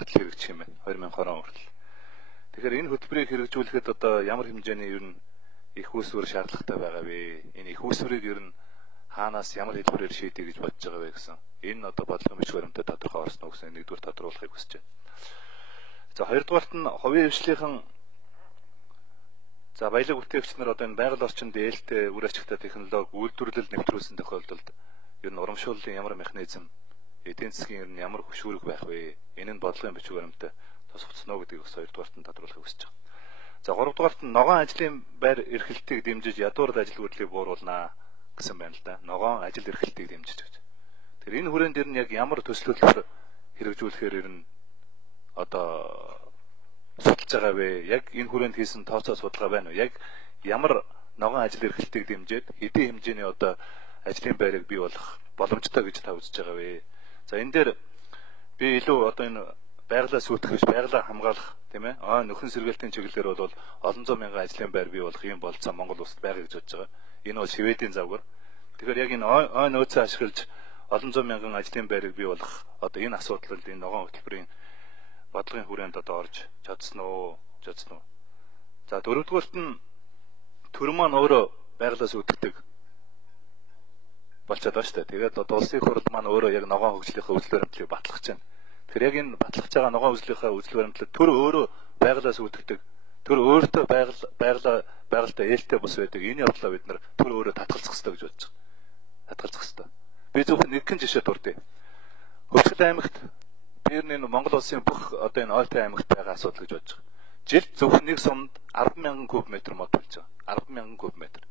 хүртэл хэрэгжих юм байна. 2020 он хүртэл. Тэгэхээр энэ хөтөлбөрийг хэрэгжүүлэхэд одоо ямар хэмжээний ер нь их үүсвэр шаардлагатай байгаа вэ? Энэ их үүсвэрийг ер нь хаанаас ямар хэлбэрээр шийдэх гэж бодож байгаа вэ гэсэн. Энэ одоо бодлогын бичиг баримтад тодорхой орсон уу гэсэн нэгдүгээр тодруулахыг хүсэж байна. За хоёрдугаарт нь хувийн хвшлийнхэн за баялаг бүтээгч нар одоо энэ байгаль орчинд ээлтэй үр ашигтай технологи үйлдвэрлэл нэвтрүүлсэн тохиолдолд ер нь урамшууллын ямар механизм эдийн засгийн ер нь ямар хөшүүрэг байх вэ? Энэ нь бодлогын бичиг баримтад тусгацсан уу гэдгийг бас хоёрдугаарт нь тодруулахыг хүсэж байна. За гуравдугаарт нь ногоон ажлын байр эрхлэлтийг дэмжиж ядуурд ажил хөдлөлийг бууруулнаа гэсэн байна л да. Ногоон ажил эрхлэлтийг дэмжиж гэж. Тэгэхээр энэ хүрээнд ер нь яг ямар төсөл хөтөлбөр хэрэгжүүлэхээр ер нь одоо судалж байгаа вэ? Яг энэ хүрээнд хийсэн тооцоо судалгаа байна уу? Яг ямар ногоон ажил эрхлэлтийг дэмжиж хэдийн хэмжээний одоо ажлын байрыг бий болгох боломжтой гэж та үзэж байгаа вэ? За энэ дээр би илүү одоо энэ байгалаа сүйтгэх биш, байгалаа хамгаалах тийм ээ. Нөхөн сэргээлтийн чиглэлээр бол олон зуун мянган ажлын байр бий болох юм болцоо Монгол улсад байгаа гэж бодож байгаа. Энэ бол Шведийн завгар. Тэгэхээр яг энэ нөөцөө ашиглаж олон зуун мянган ажлын байрыг бий болгох одоо энэ асуудлыг энэ ногоон хөтөлбөрийн бодлогын хүрээнд одоо орж чадсан уу? За дөрөвдүгээрт нь төр маань өөрөө байгалаа сүйтгэдэг болчиход байна шүү дээ. Тэгээд одоо улсын хурд маань өөрөө яг ногоон хөгжлийнхээ үзэл баримтлалыг батлах гэж байна. Тэгэхээр яг энэ батлах байгаа ногоон хөгжлийнхээ үзэл баримтлал төр өөрөө байгалаа сүйтгэдэг. Төр өөртөө байгальтай ээлтэй бус байдаг. Энэ явдлаа бид нар төр өөрөө татгалзах хэрэгтэй гэж бодож байгаа. Татгалзах хэрэгтэй. Би зөвхөн нэгэн жишээ дурдъя. Хөвсгөл аймагт би энэ Монгол улсын бүх одоо энэ Ойтой аймагт байгаа асуудал гэж бодож байгаа. Жилд зөвхөн нэг сумд 10,000 куб метр мод болж байгаа. 10,000 куб метр.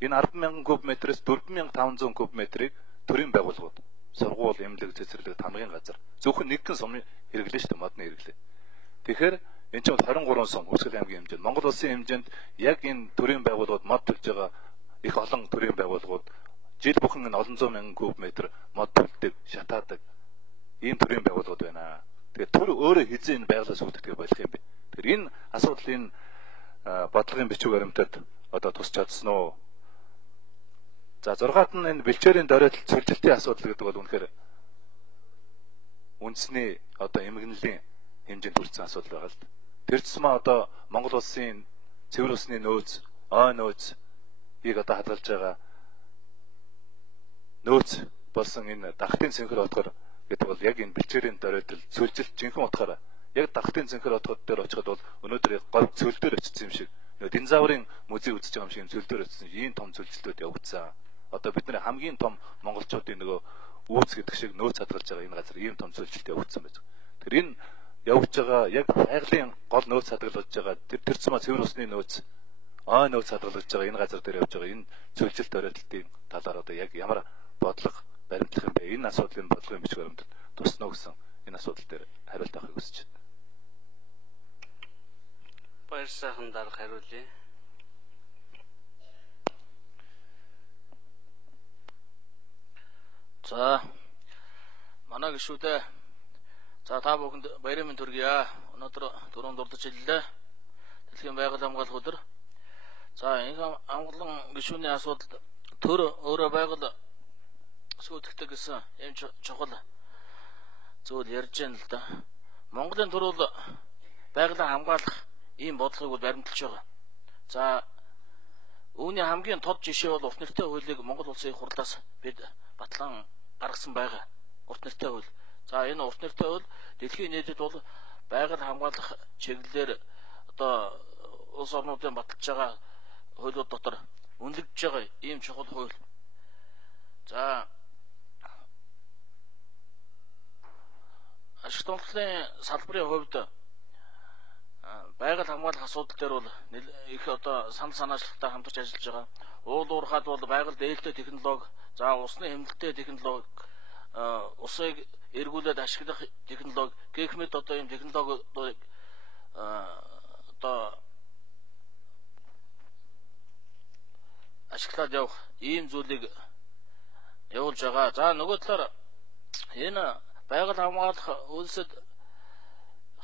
Энэ 10,000 куб/метрээс 4,500 куб/метрийг төрийн байгууллагууд, сургууль, эмнэлэг, цэцэрлэг, тамгын газар зөвхөн нэгэн сум хэрэглэн шүү дээ, модны хэрэглээ. Тэгэхээр энэ чинь 23 сум Хөвсгөл аймгийн хэмжээнд, Монгол улсын хэмжээнд яг энэ төрийн байгууллагууд мод төлж байгаа их олон төрийн байгууллагууд жил бүхэн энэ олон зуун мянган куб/метр мод төлдөг, шатаадаг ийм төрийн байгууллагууд байна. Тэгэхээр төр өөрөө хэзээ энэ байгалаа сүйтгэдэг болох юм бэ? Тэгэхээр энэ асуудал энэ бодлогын бичиг баримтад одоо тусч чадсан уу? За 6-т нь энэ бэлчээрийн доройтол цэвэрлэлтийн асуудал гэдэг бол үнэхээр үндэсний одоо эмгэнлийн хэмжээнд хүрсэн асуудал байгаа л да. Тэр тусмаа одоо Монгол улсын цэвэр усны нөөц, нөөцийг одоо хадгалж байгаа нөөц болсон энэ Дахтын цэнхэр хотгор гэдэг бол яг энэ бэлчээрийн доройтол цэвэрлэлт жинхэнэ утгаараа яг Дахтын цэнхэр хотгор дээр очиход бол өнөөдөр гол цөл дээр очсон юм шиг динозаврын музей үзэж байгаа юм шиг цөл дээр очсон ийм том цөлжилтүүд явагдсан. Одоо бидний хамгийн том монголчуудын нөгөө үүс гэдэг шиг нөөц хадгалж байгаа энэ газар ийм том цөлжилт явагдсан байж байгаа. Тэр энэ явж байгаа яг байгалийн гол нөөц хадгалж байгаа тэр цэма цэвэр усны нөөц, нөөц хадгалж байгаа энэ газар дээр явж байгаа энэ цөлжилт доройтолтын талаар одоо яг ямар бодлого баримтлах юм бэ? Энэ асуудлын бодлогын бичиг баримтад туснаа гэсэн энэ асуудал дээр хариулт авахыг хүсэж байна. Баяр сайхан дарга хариулъя. За манай гишүүдээ за та бүхэнд баярын мэнд хүргье. Өнөөдөр дөрөв дурдж хэллээ. Дэлхийн байгаль хамгаалах өдөр. За энэ амгалан гишүүний асуудал төр өөрөө байгаль сүйтгэдэг гэсэн юм чухал зүйл ярьж байна л да. Монголын төр бол байгалаа хамгаалах ийм бодлогыг бол баримталж байгаа. За үүний хамгийн тод жишээ бол урт нэртэй хуулийг Монгол улсын их хурлаас бид батлан гаргасан байгаа. Урт нэртэй хууль. За энэ урт нэртэй хууль дэлхийн нийтэд бол байгаль хамгаалах чиглэлээр одоо улс орнуудын баталж байгаа хуулиуд дотор үнэлэгдэж байгаа ийм чухал хууль. За ашиг тунгаллын салбарын хувьд байгаль хамгаалах асуудал дээр бол их одоо санал санаачлагтай хамтарч ажиллаж байгаа. Уул уурхайд бол байгаль дээлтэй технологи, за усны хэмнэлттэй технологи, усыг эргүүлээд ашиглах технологи, гэх мэт одоо ийм технологиудыг одоо ашиглаад явах ийм зүйлийг явуулж байгаа. За нөгөө талаар энэ байгаль хамгаалах үйлсэд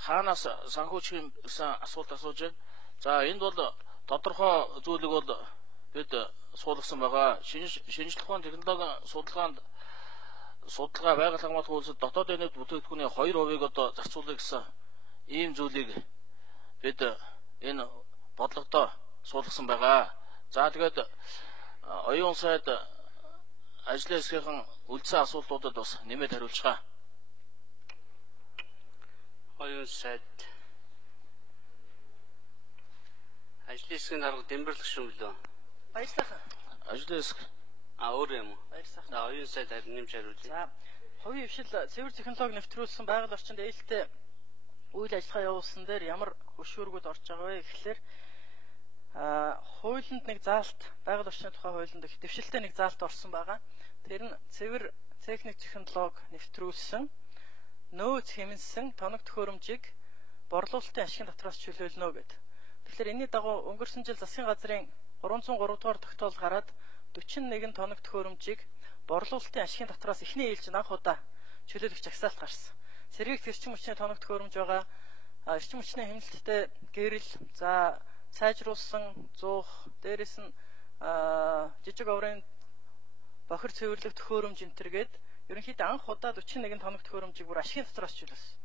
хаанаас санхүүжих гэсэн асуулт асууж байна. За энд бол тодорхой зүйлийг бол бид суулгасан байгаа. Шинжлэх ухааны технологийн судалгаанд судалгаа байгаль хамгаалах үйлсэд дотоодын нэмэлт бүтээгдэхүүний 2% одоо зарцуулах гэсэн ийм зүйлийг бид энэ бодлогодоо суулгасан байгаа. За тэгээд оюун сайд ажлын хэсгийнхэн үлдсэн асуултуудад бас нэмээд хариулж байгаа. Оюун сайд ажлын хэсгийн дарга Дэмбэрлэг шүү лөө. Баярлалаа. Ажлын хэсэг Өөр юм уу? Баярлалаа. За оюун сайд нэмж хариулъя. За, хувийн хвшил цэвэр технологи нэвтрүүлсэн байгаль орчинд ээлтэй үйл ажиллагаа явуулсан дээр ямар хөшүүргүүд орж байгаа вэ гэхлээр хуулинд нэг заалт байгаль орчны тухай хуулинд их дэвшилтэй нэг заалт орсон байгаа. Тэр нь цэвэр техник технологи нэвтрүүлсэн нөөц хэмнэсэн тоног төхөөрөмжийг борлуулалтын ашигын татвараас чөлөөлнө гэдэг. Тэгэхээр энэний дагуу өнгөрсөн жил засгийн газрын 303 дугаар тогтоол гараад 41 тоног төхөөрөмжийг борлуулалтын ашигын татвараас эхний ээлжинд анх удаа чөлөөлөх жагсаалт гарсан. Сэргийгт эрчим хүчний тоног төхөөрөмж байгаа. Эрчим хүчний хэмнэлттэй гэрэл, за сайжруулсан зуух, дээрэс нь жижиг оврын бохир цэвэрлэх төхөөрөмж энтергээд ерөнхийдөө анх удаа 41 тоног төхөөрөмжийг бүр ашигын татвараас чөлөөлсөн.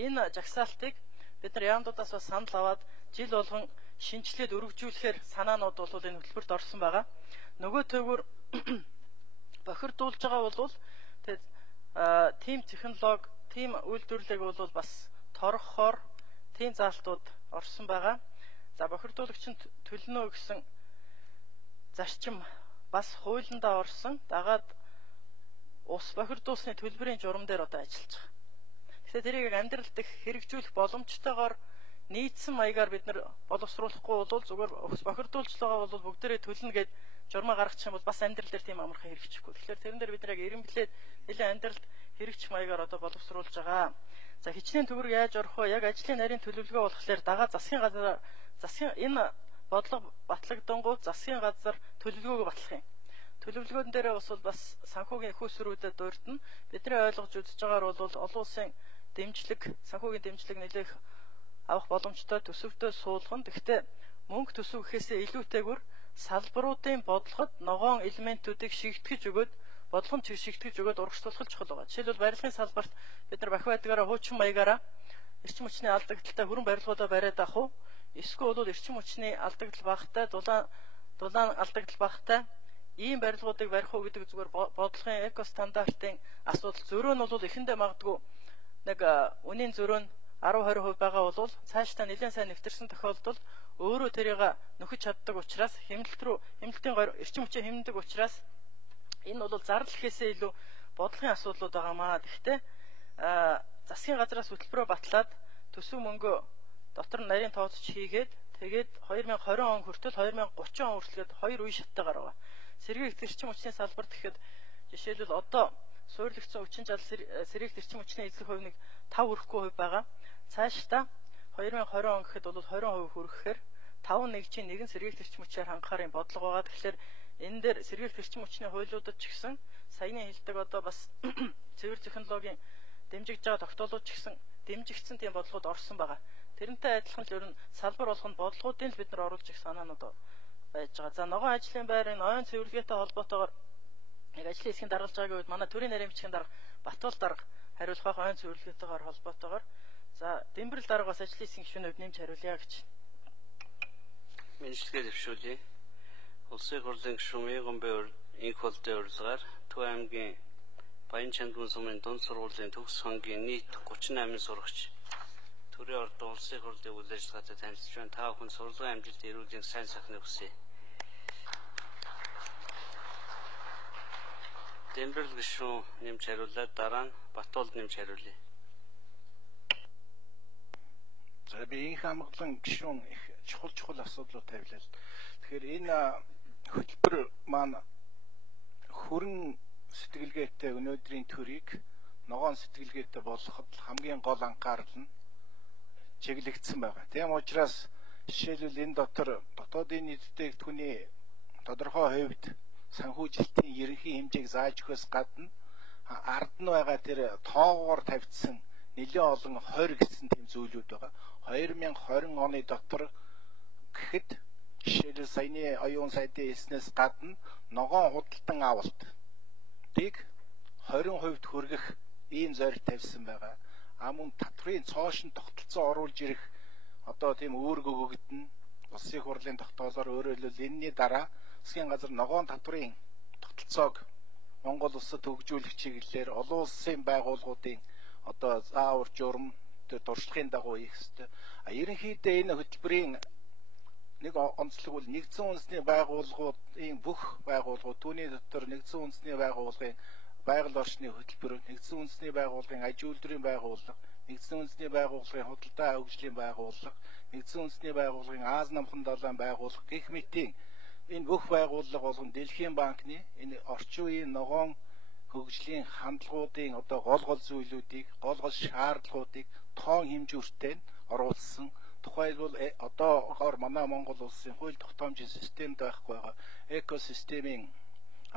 Энэ жагсаалтыг бид нар яамдуудаас бас санал аваад жил болгон шинжилээд өргөжүүлэхээр санаанууд бол энэ хөтөлбөрт орсон байгаа. Нөгөө төвөр бохирдуулж байгаа бол тэгээд тим технологи, тим үйлдвэрлэлийг бол бас торгохоор тим заалтууд орсон байгаа. За бохирдуулагчид төлнө гэсэн зарчим бас хуулиндаа орсон. Дагаад ус бохирдуулсны төлбөрийн журам дээр одоо ажиллаж байгаа. Тэгэхээр тэрийг амьдралд их хэрэгжүүлэх боломжтойгоор нийцсэн маягаар бид нар боловсруулахгүй бол зүгээр ус бохирдуулж байгаа бол бүгдээрээ төлнө гэд журмаа гаргачих юм бол бас амьдрал дээр тийм амархан хэрэгжихгүй. Тэгэхээр тэрэн дээр бид нар яг эренблээд нэлээд амьдралд хэрэгжих маягаар одоо боловсруулж байгаа. За хичнээн төгрөг яаж орох вэ? Яг ажлын нарийн төлөвлөгөө болохоор дагаад засгийн газар энэ бодлого батлагдангууд засгийн газар төлөвлөгөөг батлах юм. Төлөвлөгөөн дээрээ бас санхүүгийн хөөсрүүдэд дурдна. Бидний ойлгож үзэж байгаагаар бол олон улсын дэмжлэг, санхүүгийн дэмжлэг нэлээх авах боломжтой төсөвтөө суулгана. Гэхдээ мөнгө төсөв гэхээсээ илүүтэйгээр салбаруудын бодлогод ногоон элементүүдийг шигтгэж өгөөд бодлогомж шигтгэж өгөөд урагшлуулах чухал байгаа. Жишээлбэл барилгын салбарт бид нар бахи байдгаараа хуучин маягаараа эрчим хүчний алдагдaltaй хөрөн барилгуудаа бариад авах уу? Эсвэл бол эрчим хүчний алдагдал багтай, дулаан алдагдал багтай ийм барилгуудыг барих уу гэдэг зүгээр бодлогын эко стандартын асуудал. Зөрөө нь бол эхэндээ магадгүй нэг үнийн зөрөө нь 10-20% байгаа бол цаашдаа нэлээд сайн нэвтэрсэн тохиолдолд өөрөө тэрийг нөхөж чаддаг учраас хэмнэлтийн эрчим хүчээ хэмнэдэг учраас энэ бол зардал гэхээсээ илүү бодлогын асуудлууд байгаамаа. Гэхдээ засгийн газраас хөтөлбөрөөр батлаад төсөв мөнгө дотор нарийн тооцож хийгээд тэгээд 2020 он хүртэл 2030 он хүртэлгээд хоёр үе шаттайгаар байгаа. Сэргийгт эрчим хүчний салбарт гэхэд жишээлбэл одоо суурилагдсан хүчин чадал сэргийгт эрчим хүчний эзлэх хувь нэг 5 хүрэхгүй хувь байгаа. Цаашдаа 2020 он гэхэд бол 20% хүрэхээр 5 нэгжийн нэгэн сэргийгт эрчим хүчээр хангахаар юм бодлого байгаа. Тэгэхээр энэ дээр сэргийгт эрчим хүчний хуулиудад ч гэсэн саяны хэлдэг одоо бас цэвэр технологийн дэмжигдэж байгаа тогтоолууд ч гэсэн дэмжигдсэн тийм бодлогод орсон байгаа. Тэрнтэй адилхан л ер нь салбар болгонд бодлогуудыг бид нар оруулж их санаанууд байж байгаа. За ногоон ажлын байрын ойн цэвэрлэгээтэй холбоотойгоор яг ажлын хэсгийн даргалж байгаагийн үед манай төрийн нарийн бичгийн дарга Батбол дарга хариулах ойн цэвэрлэгээтэйгээр холбоотойгоор за Дэмбэрэл дарга бас ажлын хэсгийн гишүүнүүд нэмж хариулъя гэж. Мэдлэгээ дэвшүүлье. Улсын хурлын гишүүн Мегомбер инх болтой урилгаар Төв аймгийн Баян Чандгун сумын дунд сургуулийн төгс хоногийн нийт 38 сурагч төрийн ордон улсын хурлын үйл ажиллагаатай танилцж байна. Та бүхэн сурлагын амжилт эрүүлэн сайн сайхныг хүсье. Дэмбэрэл гишүүн нэмж хариулаад дараа нь Батболд нэмж хариулъя. За би инх хамгаалан гишүүн их чухал асуудлууд тавилаа. Тэгэхээр энэ хөтөлбөр маань хөрөн сэтгэлгээтэй өнөөдрийн төрийг ногоон сэтгэлгээтэй болгоход хамгийн гол анхаарал нь чиглэгдсэн байгаа. Тийм учраас жишээлбэл энэ дотор дотоодын нийтдээ түүний тодорхой хувьд санхүүжилтийн ерөнхий хэмжээг зааж өгөхөөс гадна ард нь байгаа тэр тоогоор тавьдсан нэлээд олон 20 гэсэн тийм зүйлүүд байгаа. 2020 оны дотор гэхэд жишээлбэл саяны оюун сайдын эснээс гадна ногоон худалдан авалт тийг 20% хүргэх ийм зорилт тавьсан байгаа. Мөн татврын цоошин тогтолцоо оруулж ирэх одоо тийм үүрэг өгөгдөн улсын их хурлын тогтоолоор өөрөөр хэлбэл энэний дараа засгийн газар ногоон татврын тогтолцоог Монгол улсад хөгжүүлэх чиглэлээр олон улсын байгууллагуудын одоо заавар журам туршлагын дагуу хийх ёстой. Ерөнхийдөө энэ хөтөлбөрийн нэг онцлог бол нэгдсэн үндэсний байгууллагуудын бүх байгууллагууд түүний дотор нэгдсэн үндэсний байгууллагын байгаль орчны хөтөлбөр, нэгдсэн үндэсний байгууллагын аж үйлдвэрийн байгууллага, нэгдсэн үндэсний байгууллагын худалдаа хөгжлийн байгууллага, нэгдсэн үндэсний байгууллагын Аз намхан далайн байгууллага гэх мэтийн энэ бүх байгууллага болгон Дэлхийн банкны энэ орчин үеийн ногоон хөгжлийн хандлагуудын одоо гол зүйлүүдийг, гол шаардлагуудыг тоон хэмжүүртэй оруулсан. Тухайлбал одоогоор манай Монгол улсын хууль тогтоомжийн системд байхгүй байгаа экосистемийн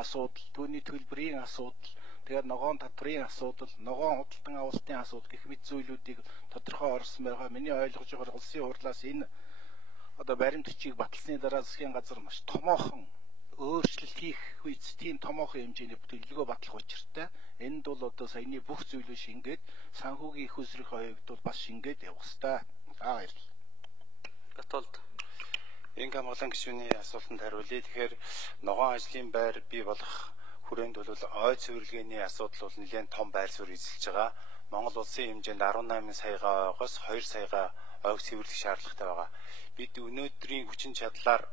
асуудал, түүний төлбөрийн асуудал, тэгээд ногоон татврын асуудал, ногоон худалдан авалтын асуудал гэх мэт зүйлүүдийг тодорхой оруулсан байгаа. Миний ойлгож байгаагаар улсын хурлаас энэ одоо баримт бичиг баталсны дараа засгийн газар маш томоохон өөрчлөлт хийх үед тийм томоохон хэмжээний төлөвлөгөө батлах учиртай. Энд бол одоо саяны бүх зүйлийг шингээд санхүүгийн их усрах хоёрт бол бас шингээд явах хэрэгтэй. Баярлалаа. Баталд Инг хамгаалан гишүүний асуултанд хариулъя. Тэгэхээр ногоон ажлын байр бий болох хүрээнд бол ой цэвэрлэгээний асуудал бол нэлээд том байр суурь эзэлж байгаа. Монгол улсын хэмжээнд 18 саяга ойгоос 2 саяга ойг цэвэрлэх шаардлагатай байгаа. Бид өнөөдрийн хүчин чадлаар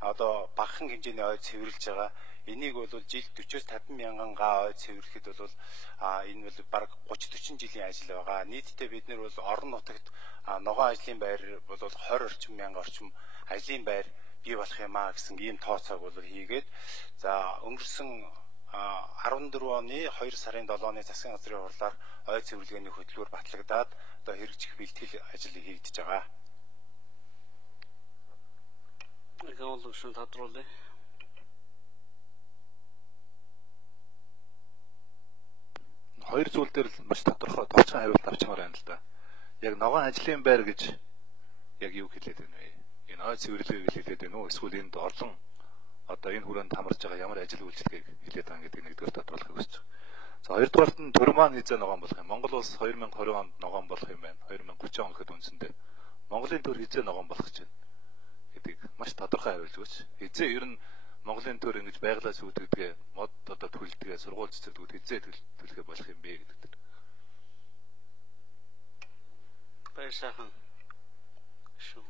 одоо багахан хэмжээний ой цэвэрлж байгаа. Энийг бол жилд 40-50 мянган га ой цэвэрлэхэд бол энэ бол бараг 30-40 жилийн ажил байгаа. Нийтдээ бид нар бол орон нутагт ногоон ажлын байр бол 20 орчим мянга орчим ажлын байр бий болох юм аа гэсэн ийм тооцоог бол хийгээд за өнгөрсөн 14 оны 2 сарын 7-ны засгийн газрын хурлаар ой цэвэрлэгээний хөтөлбөр батлагдаад одоо хэрэгжих бэлтгэл ажил хийгдэж байгаа. Эгэол шин тодруулъя. Хоёр зүйл дээр маш тодорхой товчхон хариулт авчмаар байна л да. Яг ногоон ажлын байр гэж яг юу хэлээд байна вэ? Энэ ой цэвэрлэгийг хэлээд байна уу? Эсвэл энд орлон одоо энэ хүрээнд хамарж байгаа ямар ажил үйлчлэгийг хэлээд байгаа гэдэг нэгдүгээр тодруулахыг хүсэж байна. За хоёрдугаарт нь төр маань хязгаа ногоон болох юм. Монгол улс 2020 онд ногоон болох юм байна. 2030 он гэхэд үндсэндээ Монголын төр хязгаа ногоон болох гэж байна гэдгийг маш тодорхой хариулж өгөөч. Хязгаа ер нь Монголын төр ингэж байглаас үүдгэдгээ мод одоо төлөлдгээ сургууль цэцэрлэгүүд хязгаа төлөхө болох юм бэ гэдэг дээр. Баяр сайхан шүү.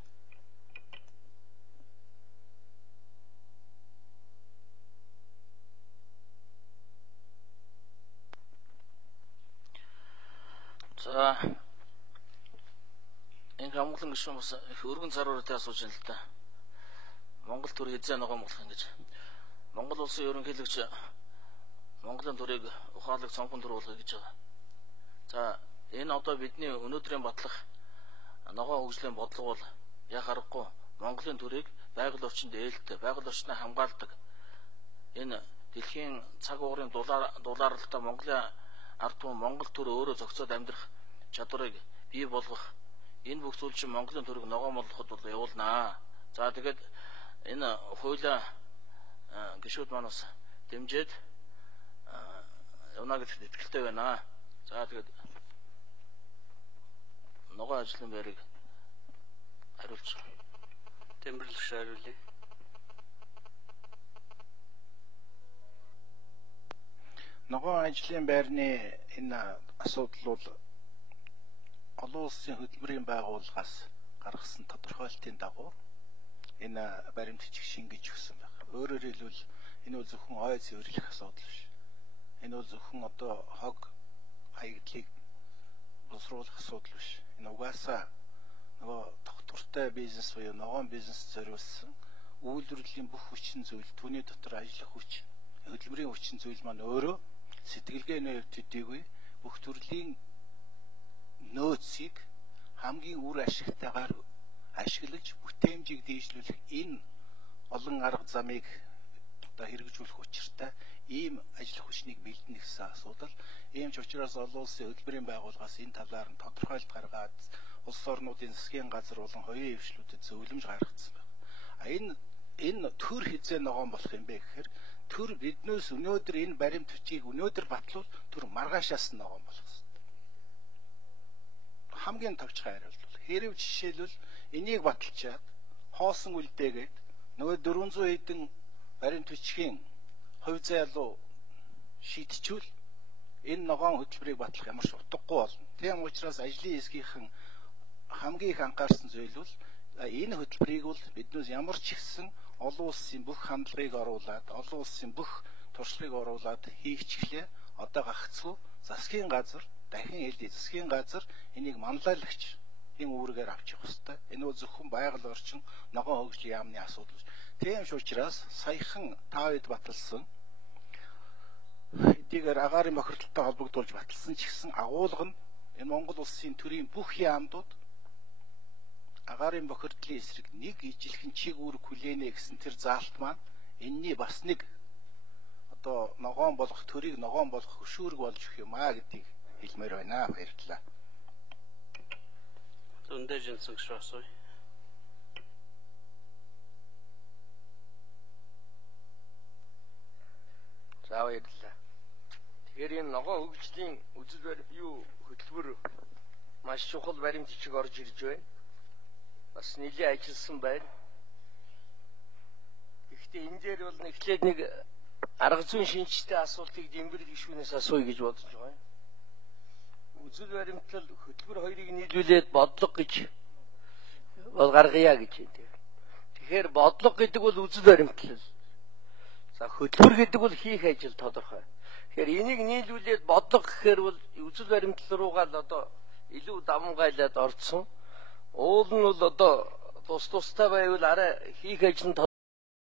За энэ хамгаалан гишүүн бас их өргөн царууратай асууж байна л да. Монгол төр хязгаа ногоон болох юм гэж. Монгол улсын ерөнхийлөгч Монголын төрийг ухаалаг цонхон төр болгоё гэж байгаа. За энэ одоо бидний өнөөдрийн батлах ногоон хөгжлийн бодлого бол яг аргагүй Монголын төрийг байгаль орчинд ээлдэг, байгаль орчныг хамгаалдаг. Энэ дэлхийн цаг уурын дулаалалтаа Монголын ард түмэн Монгол төр өөрөө зохицоод амьдрах чадварыг бий болгох энэ бүх зүйл чинь Монголын төрийг ногоон болгоход бол явуулнаа. За тэгээд энэ хуулиа гишүүд манаас дэмжиж явна гэдэгт итгэлтэй байна. За тэгээд ногоон ажлын байрыг хариулж Тэмдэглэж хариулъя. Ногоон ажлын байрны энэ асуудал бол олон улсын хөтөлбөрийн байгууллагаас гаргасан тодорхойлтын дагуу энэ баримт бичиг шингэж өгсөн байна. Өөрөөр хэлбэл энэ бол зөвхөн ой цэвэрлэх асуудал биш. Энэ бол зөвхөн одоо хог хаягдлыг боловсруулах асуудал биш. Энэ угаасаа нөгөө тогтвортой бизнес буюу ногоон бизнес зориулсан үйлдвэрлэлийн бүх хүчин зүйл, түүний дотор ажиллах хүч, хөдөлмөрийн хүчин зүйл маань өөрөө сэтгэлгээний төдийгүй бүх төрлийн нөөцийг хамгийн үр ашигтайгаар ашиглаж бүтээмжийг дээшлүүлэх энэ олон арга замыг одоо хэрэгжүүлэх учиртай ийм ажил хүчнийг бэлдэнэ гэсэн асуудал. Ийм ч учраас олон улсын хөтөлбөрийн байгууллагаас энэ талаар нь тодорхойлт гаргаад улс орнуудын засгийн газар болон хоёрын хвшлүүдэд зөвлөмж гаргацсан байна. Энэ төр хязгаа ногоон болох юм бэ гэхээр төр биднээс өнөөдөр энэ баримт бичгийг өнөөдөр батлуул төр маргаашаас нь ногоон болох ёстой. Хамгийн товчхон хариулт бол хэрэг жишээлбэл энийг баталчаад хоосон үлдээгээд нөгөө 400 хэдэн баримт бичгийн хувь зайлуу шийдчихвэл энэ ногоон хөтөлбөрийг батлах ямар ч утгагүй болно. Тийм учраас ажлын хэсгийнхэн хамгийн их анхаарсан зүйл бол энэ хөтөлбөрийг бол биднээс ямар ч ихсэн олон улсын бүх хандлагыг оруулад, олон улсын бүх туршлагыг оруулад хийчихлээ. Одоо гагцгүй засгийн газар, дахин хэлий засгийн газар энийг манлайлагч энэ үүргээр авчих хэвээр. Энэ бол зөвхөн байгаль орчин ногоон хөгжлийн яамны асуудал. Тийм ч учраас саяхан Тавид баталсан эдгээр агаарын бохирдолтой холбогдуулж баталсан ч гэсэн агуулга нь энэ Монгол улсын төрийн бүх яамдууд агаарын бохирдлын эсрэг нэг ижилхэн чиг үүрэг хүлээнэ гэсэн тэр заалт маань энэний бас нэг одоо ногоон болох төрийг ногоон болох хөшүүрэг болж өгөх юм аа гэдгийг хэлмээр байна. Баярлалаа. Зөндөө жинсэн гэж асууя. За баярлалаа. Тэгэхээр энэ ногоон хөгжлийн үзэл баримт юу хөтөлбөр маш чухал баримт бичиг орж ирж байна. Бас нэлээд ажилласан байна. Гэхдээ энэ дээр бол эхлээд нэг арга зүйн шинжтэй асуултыг Дэмбэр гишүүнээс асууя гэж бодож байгаа юм. Үзэл баримтлал хөтөлбөр хоёрыг нийлүүлээд бодлого гэж гаргая гэж юм. Тэгэхээр бодлого гэдэг бол үзэл баримтлал. За хөтөлбөр гэдэг бол хийх ажил тодорхой. Тэгэхээр энийг нийлүүлээд бодлого гэхээр бол үзэл баримтлал руугаа л одоо илүү давмгайлаад орцсон. Уул нь бол одоо тус тустай байвал арай хийх ажил нь